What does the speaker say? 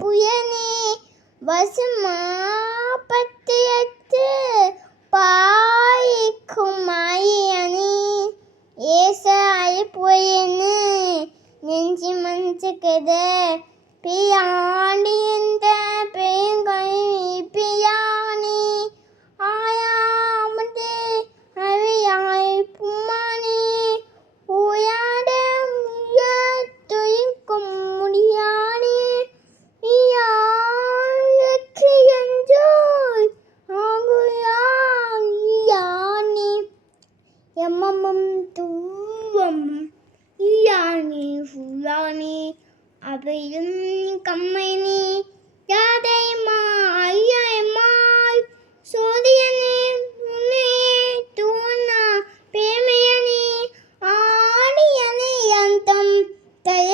புயனே வசுமாபத்தியத்து பாய்க்கும் மாயனே ஏசாய புயனு நெஞ்சி மஞ்சுக்குத பியாண்டி இந்த பெண்கை பியானே ஆயாமது அவையாய் பும்மானே உயாட முயற்கும் முடியானே இயாக்கு என்ஜோய் ஆகுயானே எம்மம் தூவம் இயானே ஃபுல்லானே அவையும் கம்மைனே யாதைமாய் சோதியனே உன்னை தூணா பேமையனே ஆடியனே அந்தம் தய